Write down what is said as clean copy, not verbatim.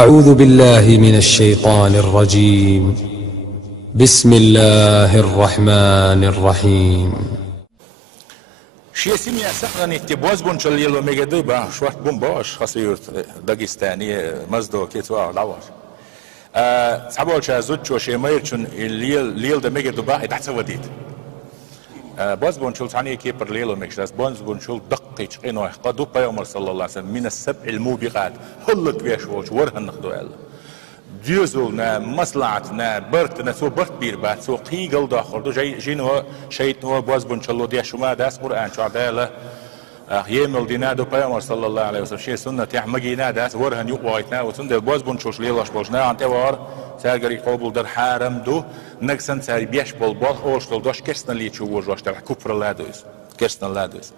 أعوذ بالله من الشيطان الرجيم. بسم الله الرحمن الرحيم. شيسيمي سخرني تبوز بونشل يلو ميجدوبا شوات بومباش خسيرت داغستاني مزدو كيتوا دعواش صعبول شازوت شو شيميرشن الليل دا ميجدوبا تحت وديت باز بونشل ثاني كيبر ليلو ميكشاس باز بونشل دقيق انو قدو بيومر صلى الله عليه وسلم من السبع الموبقات هلك بيشوش ورهن نخدو ال ديوزولنا مصلعتنا برتنا سو برت بيربات سو قيقل داخل دو جينو شيطنو باز بونشلو دي شما داس قرآن شو عدالة يمل دينا دو بيومر صلى الله عليه وسلم شي سنة يحمقينا داس ورهن يقوايتنا وسنة باز بونشلش ليلاش بولشنا عن توار سارقري قابل در حارم دو نقصن ساري بيش بول اولشتل دوش كرسنا ليتشو وجوش در كفر الله دويس كرسنا الله دويس